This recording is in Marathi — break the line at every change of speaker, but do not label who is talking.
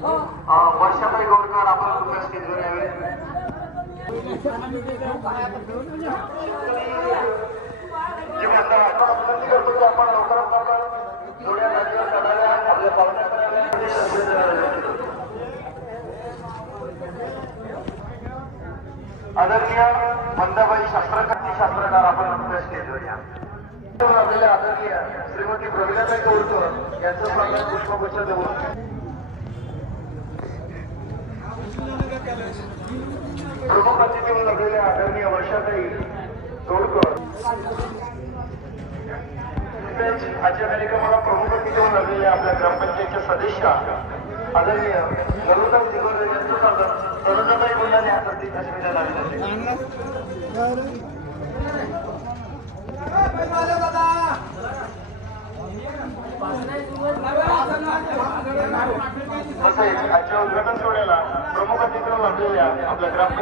वर्षाबाई वर्षाताई गोरकर आपण कृपया स्टेजवर यावे जे आपण विनंती करतो की आपण लवकरात लवकर जोड्या नदीवर काढाव्या, आपल्या पाहुण्या आदरणीय मंदाबाई शास्त्रकांती शास्त्रकार आपण कृपया स्टेजवर या आपल्याला आदरणीय श्रीमती प्रवीणाबाई कौरकर यांचं स्वागत पुष्पगुच्छ देऊन. प्रमुख अतिथी म्हणून असलेल्या आदरणीय वर्षाताई तोडकर आजच्या कार्यक्रमाला प्रमुख अतिथी म्हणून आलेल्या आपल्या ग्रामपंचायतच्या सदस्या आदरणीय नर्मदा दिगोरे यांचं स्वागत तरुणाबाई गुंडाने हातात दशमीला लागले तसेच आजच्या उद्घाटन सोहळ्याला प्रमुख अतिथी लाभलेल्या आपल्या ग्राम